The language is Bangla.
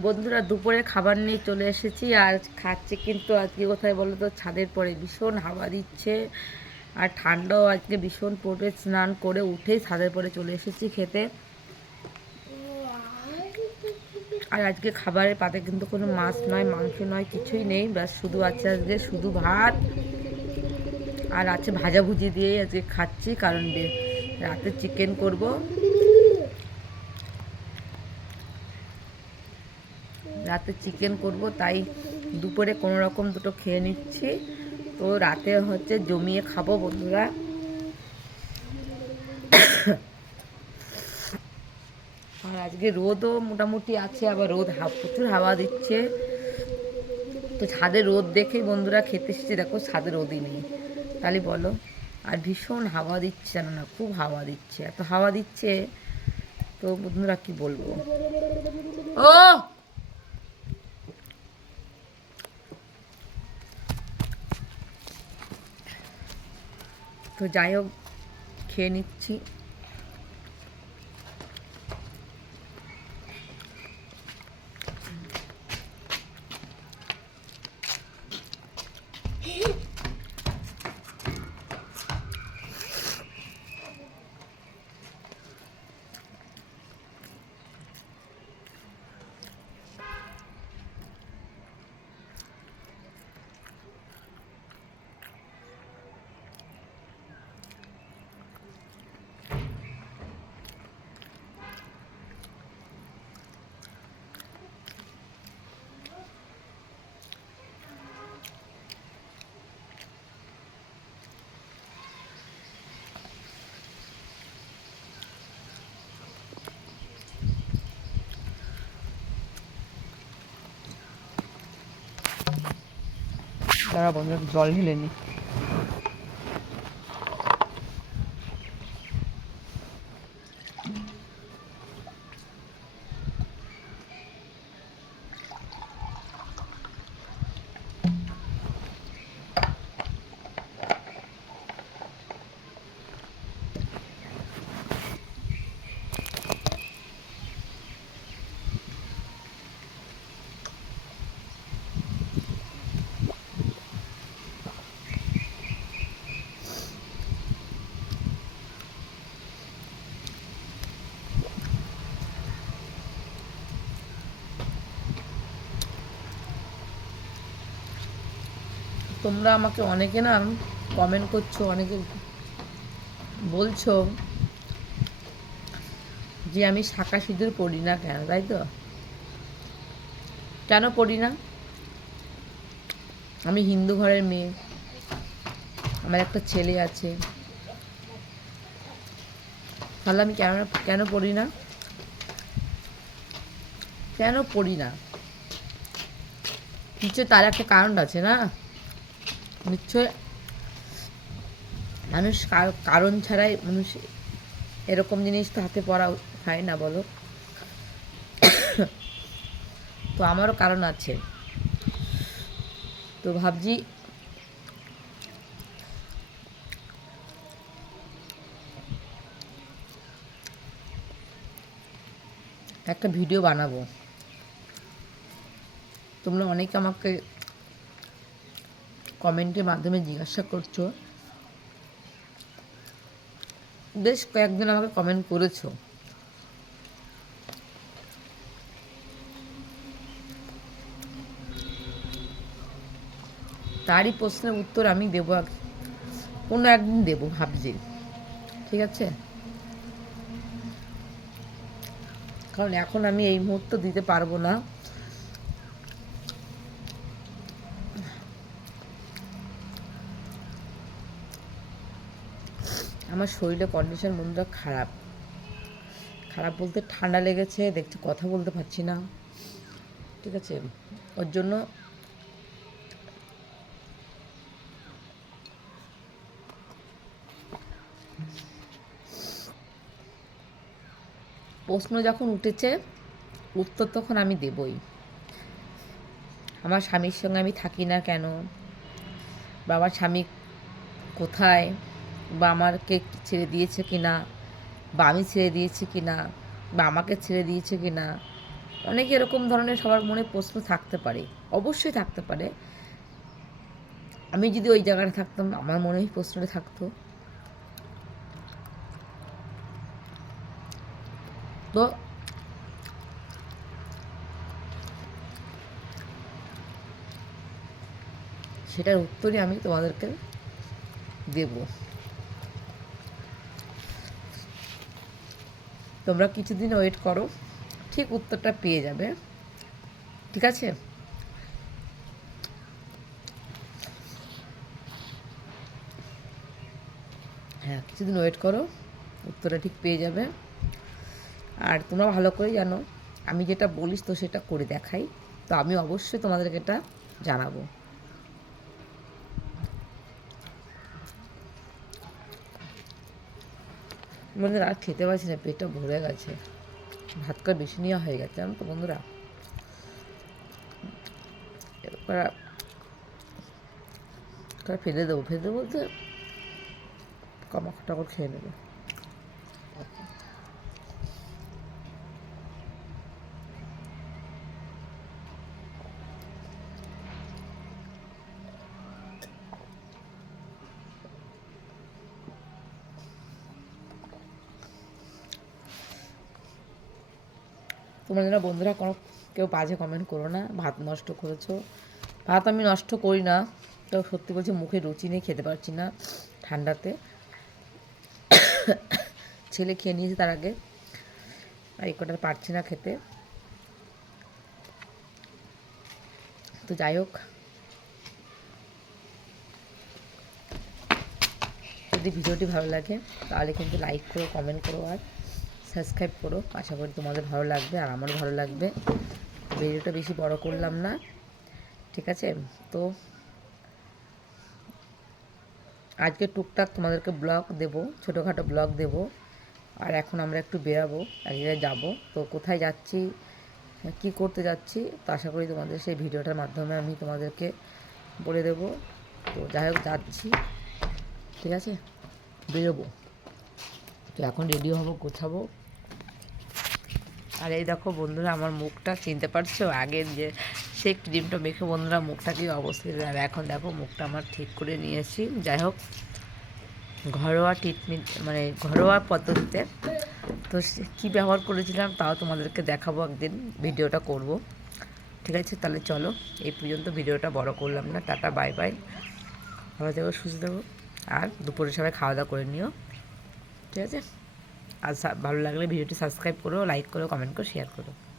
বন্ধুরা, দুপুরে খাবার নিয়ে চলে এসেছি। আর খাচ্ছি কিন্তু আজকে কোথায় বলো তো, ছাদের পরে। ভীষণ হাওয়া দিচ্ছে আর ঠান্ডাও আজকে ভীষণ পড়ে স্নান করে উঠেই ছাদের পরে চলে এসেছি খেতে। আর আজকে খাবারের পাতে কিন্তু কোনো মাছ নয়, মাংস নয়, কিছুই নেই। ব্যাস, শুধু আছে আজকে শুধু ভাত আর আছে ভাজাভুজি দিয়েই আজকে খাচ্ছি, কারণ রাতে চিকেন করব। রাতে চিকেন করব, তাই দুপুরে কোনো রকম দুটো খেয়ে নিচ্ছি। তো রাতে হচ্ছে জমিয়ে খাব বন্ধুরা। আর আজকে রোদও মোটামুটি আছে, আবার রোদ প্রচুর হাওয়া দিচ্ছে। তো ছাদে রোদ দেখে বন্ধুরা খেতে এসেছে, দেখো ছাদে রোদই নেই। তাহলে বলো, আর ভীষণ হাওয়া দিচ্ছে, জানো না, খুব হাওয়া দিচ্ছে, এত হাওয়া দিচ্ছে। তো বন্ধুরা কি বলব? ও! তো যাই হোক খেয়ে নিচ্ছি। তারা বন্ধুরা জল ঢেলে নি তোমরা আমাকে অনেকে না কমেন্ট করছ, অনেকে বলছো যে আমি শাঁকা সিঁদুর পড়ি না কেন, তাই তো? কেন পড়ি না? আমি হিন্দু ঘরের মেয়ে, আমার একটা ছেলে আছে। তাহলে আমি কেন কেন পড়ি না? কেন পড়ি না? নিশ্চয় তার একটা কারণ আছে না? নিশ্চয়। মানুষ কার- কারণ ছাড়াই মানুষ এরকম জিনিস তো হাতে পড়া হয় না, বলো? তো আমারও কারণ আছে। তো ভাবছি, একটা ভিডিও বানাবো। তোমরা অনেকে আমাকে কমেন্টের মাধ্যমে জিজ্ঞাসা করছ। বেশ কয়েকজন আমাকে কমেন্ট করেছ। তারই প্রশ্নের উত্তর আমি দেবো কোনো একদিন দেবো ভাবছি। ঠিক আছে? কারণ এখন আমি এই মুহূর্ত দিতে পারব না। আমার শরীরে কন্ডিশন বন্ধুরা খারাপ। খারাপ বলতে ঠান্ডা লেগেছে, দেখছি কথা বলতে পারছি না। ঠিক আছে? ওর জন্য প্রশ্ন যখন উঠেছে, উত্তর তখন আমি দেবই। আমার স্বামীর সঙ্গে আমি থাকি না কেন? বাবার স্বামী কোথায়? বা আমাকে ছেড়ে দিয়েছে কি না বা আমি ছেড়ে দিয়েছি কি না বা আমাকে ছেড়ে দিয়েছে কি না অনেকে এরকম ধরনের সবার মনে প্রশ্ন থাকতে পারে, অবশ্যই থাকতে পারে। আমি যদি ওই জায়গাটা থাকতাম, আমার মনে ওই প্রশ্নটা থাকতো। তো সেটার উত্তরই আমি তোমাদেরকে দেব। তোমরা কিছুদিন ওয়েট করো, ঠিক উত্তরটা পেয়ে যাবে। ঠিক আছে? হ্যাঁ কিছুদিন ওয়েট করো, উত্তরটা ঠিক পেয়ে যাবে। আর তোমরা ভালো করে জানো, আমি যেটা বলিস তো সেটা করে দেখাই, তো আমি অবশ্যই তোমাদেরকে এটা জানাব। বন্ধুরা, আর খেতে পারছি না, পেটটা ভরে গেছে। ভাত করে বেশি নেওয়া হয়ে গেছে, জানো তো বন্ধুরা? ফেলে দেবো ফেলে দেবো বলতে কমাখাটা করে খেয়ে নেব। তোমরা যেন বন্ধুরা কোনো কেউ বাজে কমেন্ট করো না, ভাত নষ্ট করেছ। ভাত আমি নষ্ট করি না, তো সত্যি বলছি মুখে রুচি নেই, খেতে পারছি না ঠান্ডাতে। ছেলে খেয়ে নিয়েছে তার আগে, আর এই কটা পারছি না খেতে। তো যাই হোক। যদি ভিডিওটি ভালো লাগে, তাহলে কিন্তু লাইক করো কমেন্ট করো আর সাবস্ক্রাইব করো। আশা করি তোমাদের ভালো লাগবে আর আমারও ভালো লাগবে। ভিডিওটা বেশি বড় করলাম না। ঠিক আছে? তো আজকে টুকটাক তোমাদেরকে ব্লগ দেবো, ছোটোখাটো ব্লগ দেবো। আর এখন আমরা একটু বেরাবো, এক জায়গায় যাব। তো কোথায় যাচ্ছি, কি করতে যাচ্ছি, তো আশা করি তোমাদের সেই ভিডিওটার মাধ্যমে আমি তোমাদেরকে বলে দেবো। তো যাই হোক, যাচ্ছি। ঠিক আছে? বেরোবো। তো এখন রেডি হব, গোছাবো। আর এই দেখো বন্ধুরা, আমার মুখটা চিনতে পারছ? আগের যে সেই ক্রিমটা মেখে বন্ধুরা মুখটাকে অবস্থিত আর এখন দেখো মুখটা আমার ঠিক করে নিয়েছি। যাই হোক, ঘরোয়া ট্রিটমেন্ট মানে ঘরোয়া পদ্ধতিতে। তো কী ব্যবহার করেছিলাম তাও তোমাদেরকে দেখাবো একদিন, ভিডিওটা করব। ঠিক আছে? তাহলে চলো, এই পর্যন্ত ভিডিওটা বড় করলাম না। Tata, bye bye. ভালো থেকো, সুস্থ দেবো আর দুপুরে সবাই খাওয়া দাওয়া করে নিও। ঠিক আছে? আর ভালো লাগলে ভিডিওটি সাবস্ক্রাইব করো লাইক করো কমেন্ট করো শেয়ার করো।